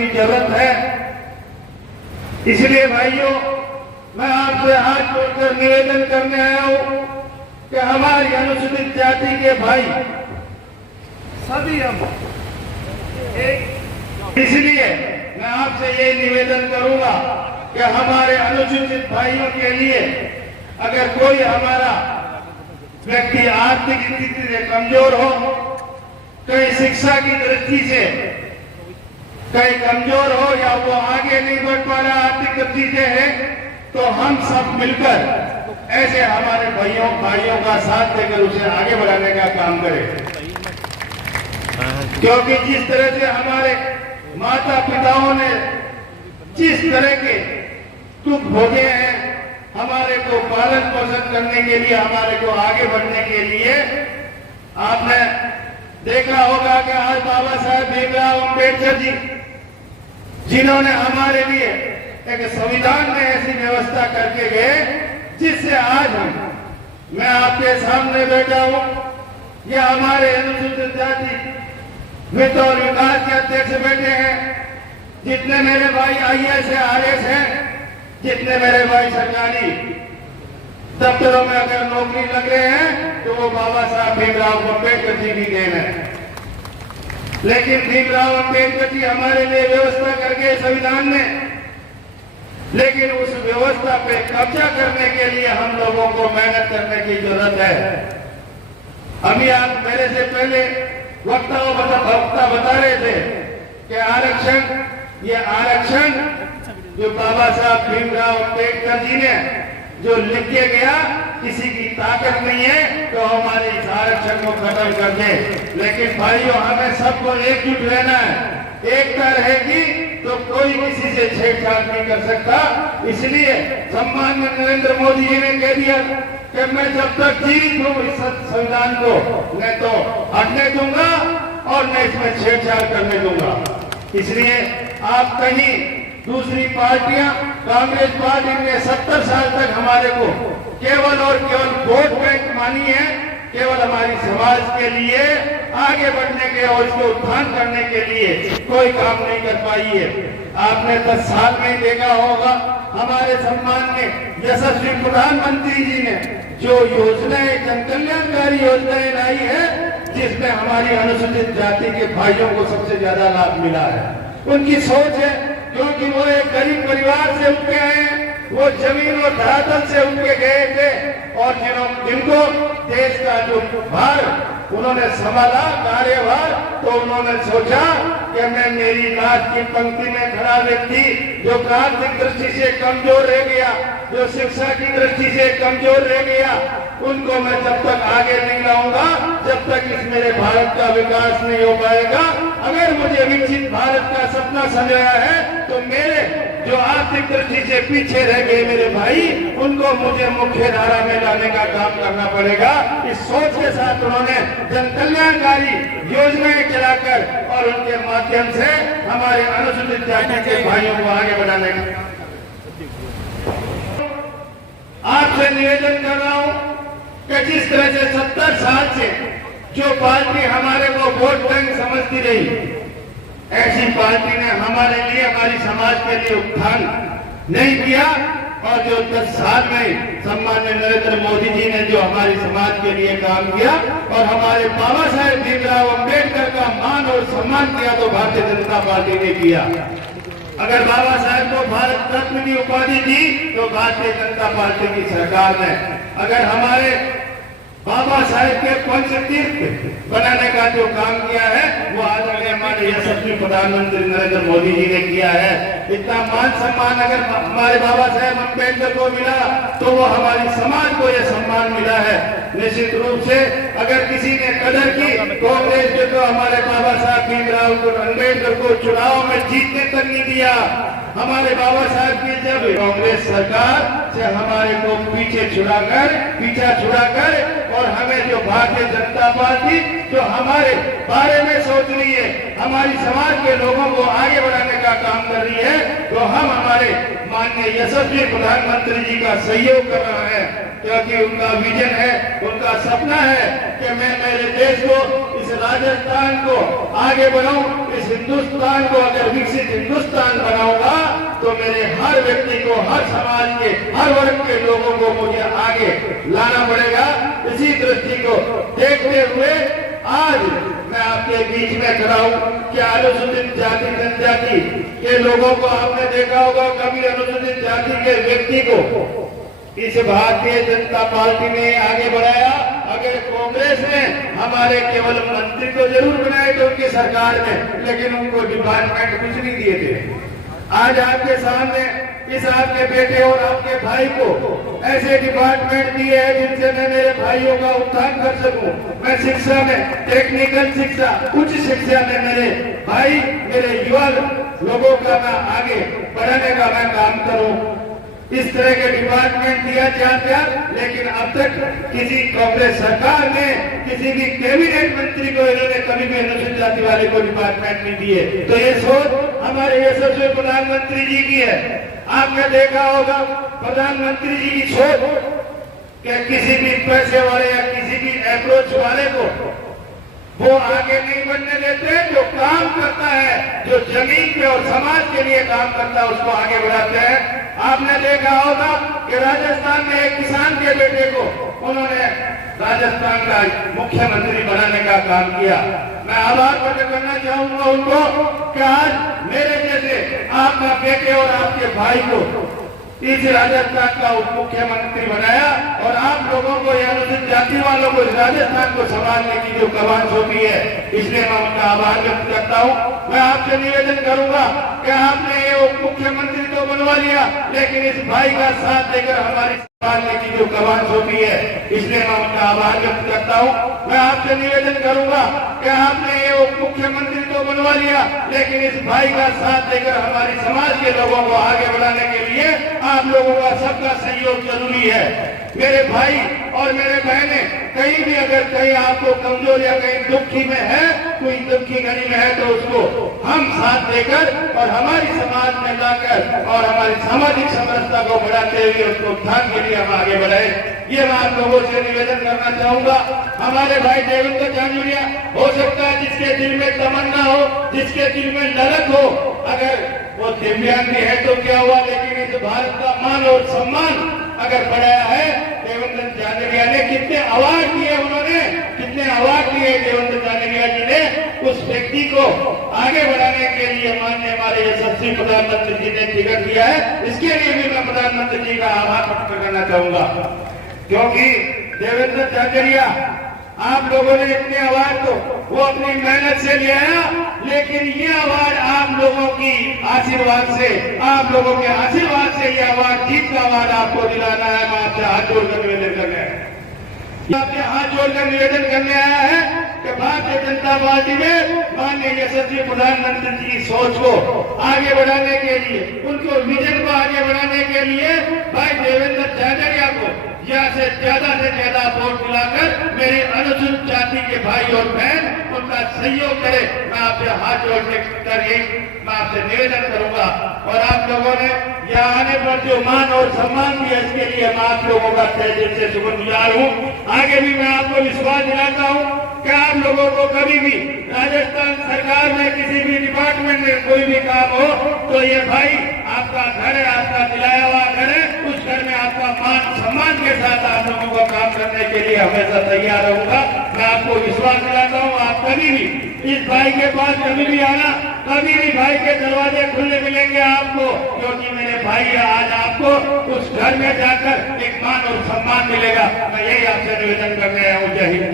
की जरूरत है। इसलिए भाइयों, मैं आपसे हाथ जोड़कर निवेदन करने आया हूं कि हमारी अनुसूचित जाति के भाई सभी हम एक, इसलिए मैं आपसे ये निवेदन करूंगा कि हमारे अनुसूचित भाइयों के लिए अगर कोई हमारा व्यक्ति आर्थिक स्थिति से कमजोर हो, कहीं शिक्षा की दृष्टि से कहीं कमजोर हो या वो आगे नहीं बढ़ पा रहा आर्थिक दृष्टि से है, तो हम सब मिलकर ऐसे हमारे भाइयों का साथ देकर उसे आगे बढ़ाने का काम करें। क्योंकि जिस तरह से हमारे माता पिताओं ने जिस तरह के दुख भोगे हैं, हमारे को पालन पोषण करने के लिए, हमारे को आगे बढ़ने के लिए, आपने देखा होगा कि आज बाबा साहेब भीमराव अम्बेडकर जी, जिन्होंने हमारे लिए एक संविधान में ऐसी व्यवस्था करके गए जिससे आज मैं आपके सामने बैठा हूं। ये हमारे अनुसूचित जाति वित्त और विकास के अध्यक्ष बैठे हैं। जितने मेरे भाई IAS है, RS है, जितने मेरे भाई सरकारी दफ्तरों में अगर नौकरी लग रहे हैं तो वो बाबा साहब भीमराव अम्बेडकर जी की देन है। लेकिन भीमराव अम्बेडकर जी हमारे लिए व्यवस्था करके संविधान में, लेकिन उस व्यवस्था पे कब्जा करने के लिए हम लोगों को मेहनत करने की जरूरत है। अभी आप मेरे से पहले वक्ता बता रहे थे कि आरक्षण, ये आरक्षण जो बाबा साहब भीमराव अम्बेडकर जी ने जो लिख के गया, किसी की ताकत नहीं है तो हमारे इस आरक्षण को खत्म कर दे। लेकिन भाइयों, हमें सबको एकजुट रहना है। एकता रहेगी तो कोई किसी से छेड़छाड़ नहीं कर सकता। इसलिए सम्माननीय नरेंद्र मोदी जी ने कह दिया कि मैं जब तक जीवित हूं इस संविधान को न तो हटने दूंगा और न इसमें छेड़छाड़ करने दूंगा। इसलिए आप कहीं दूसरी पार्टियां, कांग्रेस पार्टी ने 70 साल तक हमारे को केवल और केवल वोट बैंक मानी है, केवल हमारी समाज के लिए आगे बढ़ने के और इसको उत्थान करने के लिए कोई काम नहीं कर पाई है। आपने 10 साल में देखा होगा हमारे सम्माननीय यशस्वी प्रधानमंत्री जी ने जो योजनाएं, जन कल्याणकारी योजनाएं लाई है, जिसमें हमारी अनुसूचित जाति के भाइयों को सबसे ज्यादा लाभ मिला है। उनकी सोच है, क्योंकि वो एक गरीब परिवार से उठ के आए हैं, वो जमीन और धरातल से उठ के गए थे और जिनको देश का जो भार उन्होंने संभाला, कार्यभार, तो उन्होंने सोचा कि मैं मेरी लाश की पंक्ति में खड़ा व्यक्ति जो आर्थिक दृष्टि से कमजोर रह गया, जो शिक्षा की दृष्टि से कमजोर रह गया, उनको मैं जब तक आगे नहीं लाऊंगा, जब तक इस मेरे भारत का विकास नहीं हो पाएगा। अगर मुझे विकसित भारत का सपना सजाया है तो मेरे जो आर्थिक दृष्टि से पीछे रह गए मेरे भाई, उनको मुझे मुख्य धारा में लाने का काम करना पड़ेगा। इस सोच के साथ उन्होंने जन कल्याणकारी योजनाएं चलाकर और उनके माध्यम से हमारे अनुसूचित जाति के भाइयों को आगे बढ़ाने का आपसे निवेदन कर रहा हूं कि जिस तरह से 70 साल से जो पार्टी हमारे को वोट बैंक समझती रही, ऐसी पार्टी ने हमारे लिए, हमारी समाज के लिए उत्थान नहीं किया। और जो 10 साल में सम्माननीय नरेंद्र मोदी जी ने जो हमारी समाज के लिए काम किया और हमारे बाबा साहेब भीमराव अम्बेडकर का मान और सम्मान किया, तो भारतीय जनता पार्टी ने किया। अगर बाबा साहेब को भारत रत्न की उपाधि दी तो भारतीय जनता पार्टी की सरकार ने, अगर हमारे बाबा साहेब के पंचतीर्थ बनाने का जो काम किया है वो आदरणीय हमारे यशस्वी प्रधानमंत्री नरेंद्र मोदी जी ने किया है। इतना मान सम्मान अगर हमारे बाबा साहेब अम्बेडकर को मिला तो वो हमारी समाज को यह सम्मान मिला है। निश्चित रूप से अगर किसी ने कदर की कांग्रेस ने तो हमारे बाबा साहब भीमराव अम्बेडकर को चुनाव में जीतने तक नहीं दिया। हमारे बाबा साहब की जब कांग्रेस सरकार से हमारे को पीछा छुड़ाकर और हमें जो भारतीय जनता पार्टी जो हमारे बारे में सोच रही है, हमारी समाज के लोगों को आगे बढ़ाने का काम कर रही है, तो हम हमारे माननीय यशस्वी प्रधानमंत्री जी का सहयोग कर रहा है। क्योंकि उनका विजन है, उनका सपना है कि मैं मेरे देश को इस इस राजस्थान को आगे बढ़ाऊं, इस हिंदुस्तान को अगर विकसित हिंदुस्तान बनाऊंगा तो मेरे हर व्यक्ति को, हर समाज के हर वर्ग के लोगों को मुझे आगे लाना पड़ेगा। इसी दृष्टि को देखते हुए आज मैं आपके बीच में खड़ा हूं कि अनुसूचित जाति जनजाति के लोगों को आपने देखा होगा, कभी अनुसूचित जाति के व्यक्ति को इस भारतीय जनता पार्टी ने आगे बढ़ाया। अगर कांग्रेस ने हमारे केवल मंत्री तो जरूर बनाए थे उनकी सरकार में, लेकिन उनको डिपार्टमेंट कुछ नहीं दिए थे। आज आपके सामने इस आपके बेटे और आपके भाई को ऐसे डिपार्टमेंट दिए हैं जिनसे मैं मेरे भाइयों का उत्थान कर सकूं। मैं शिक्षा में, टेक्निकल शिक्षा, उच्च शिक्षा में मेरे भाई, मेरे युवा लोगों का मैं आगे बढ़ाने का मैं काम करूं। इस तरह के डिपार्टमेंट दिया जाता है, लेकिन अब तक किसी कांग्रेस सरकार ने किसी भी कैबिनेट मंत्री को इन्होंने कभी भी अनुसूचित जाति वाले को डिपार्टमेंट नहीं दिए। तो ये सोच हमारे यशस्वी प्रधानमंत्री जी की है। आपने देखा होगा प्रधानमंत्री जी की सोच कि किसी भी पैसे वाले या किसी भी अप्रोच वाले को वो आगे नहीं बढ़ने देते। जो काम करता है, जो जमीन पे और समाज के लिए काम करता है, उसको आगे बढ़ाते हैं। आपने देखा होगा कि राजस्थान में एक किसान के बेटे को उन्होंने राजस्थान का मुख्यमंत्री बनाने का काम किया। मैं आभार प्रकट करना चाहूंगा उनको कि आज मेरे जैसे आपका बेटे और आपके भाई को इस राजस्थान का उप मुख्यमंत्री बनाया और आप लोगों को, अनुसूचित जाति वालों को इस राजस्थान को संभालने की जो कमान सौंपी है, इसलिए मैं उनका आभार व्यक्त करता हूं। मैं आपसे निवेदन करूंगा कि आपने ये उप मुख्यमंत्री तो बनवा लिया, लेकिन इस भाई का साथ देकर हमारी संभालने की जो कमान सौंपी है, इसलिए मैं उनका आभार व्यक्त करता हूं। मैं आपसे निवेदन करूंगा कि आपने ये उप मुख्यमंत्री तो बनवा लिया, लेकिन इस भाई का साथ देकर हमारी समाज के लोगों को आगे बढ़ाने के लिए आप लोगों का सबका सहयोग जरूरी है। मेरे भाई और मेरे बहनें, कहीं भी अगर कहीं आपको कमजोर या कहीं दुखी में है, कोई दुखी घड़ी में है, तो उसको हम साथ देकर और हमारी समाज में लाकर और हमारी सामाजिक समरसता को बढ़ाते हुए उसको उत्थान के लिए हम आगे बढ़े। ये मैं आप लोगों से निवेदन करना चाहूंगा। हमारे भाई देवेंद्र झांझुरिया, हो सकता है जिसके दिल में तमन्ना हो, जिसके दिल में ललक हो, अगर वो दिव्यांग भी है तो क्या हुआ, लेकिन इस भारत का मान और सम्मान अगर बढ़ाया है देवेंद्र झांझुरिया ने। कितने अवार्ड दिए उन्होंने, कितने अवार्ड दिए देवेंद्र झांझुरिया जी ने उस व्यक्ति को आगे बढ़ाने के लिए। माननीय हमारे यशस्वी प्रधानमंत्री जी ने टिकट दिया है, इसके लिए भी मैं प्रधानमंत्री जी का आभार प्रकट करना चाहूंगा, क्योंकि देवेंद्र झांझुरिया आप लोगों ने इतने अवार्ड तो वो अपनी मेहनत से ले आया, लेकिन ये अवार्ड आप लोगों की आशीर्वाद से, आप लोगों के आशीर्वाद से ये अवार्ड, जीत का अवार्ड आपको दिलाना है। मैं आपसे हाथ जोड़कर निवेदन करने आया, आपसे हाथ जोड़कर निवेदन करने आया है कि भारतीय जनता पार्टी में माननीय यशस्वी प्रधानमंत्री जी की सोच को आगे बढ़ाने के लिए, उनको विजन को आगे बढ़ाने के लिए भाई देवेंद्र झांझुरिया को यहाँ से ज्यादा वोट दिलाकर मेरी अनुसूचित जाति के भाई और बहन उनका सहयोग करे। मैं आपसे हाथ जोड़ने कर मैं आपसे निवेदन करूंगा। और आप लोगों ने यहाँ आने पर जो मान और सम्मान दिया, इसके लिए मैं आप लोगों का तहे दिल से शुक्रगुजार हूँ। आगे भी मैं आपको विश्वास दिलाता हूँ कि आप लोगों को कभी भी राजस्थान सरकार में किसी भी डिपार्टमेंट में कोई भी काम हो तो ये भाई आपका घर है, आपका दिलाया हुआ घर है, उस घर में आपका मान सम्मान के साथ आप लोगों को काम करने के लिए हमेशा तैयार रहूंगा। मैं आपको विश्वास दिलाता हूँ, आप कभी भी इस भाई के पास कभी भी आना, कभी भी भाई के दरवाजे खुले मिलेंगे आपको, क्योंकि मेरे भाई आज आपको उस घर में जाकर एक मान और सम्मान मिलेगा। मैं यही आपसे निवेदन करने आया हूँ। जय हिंद।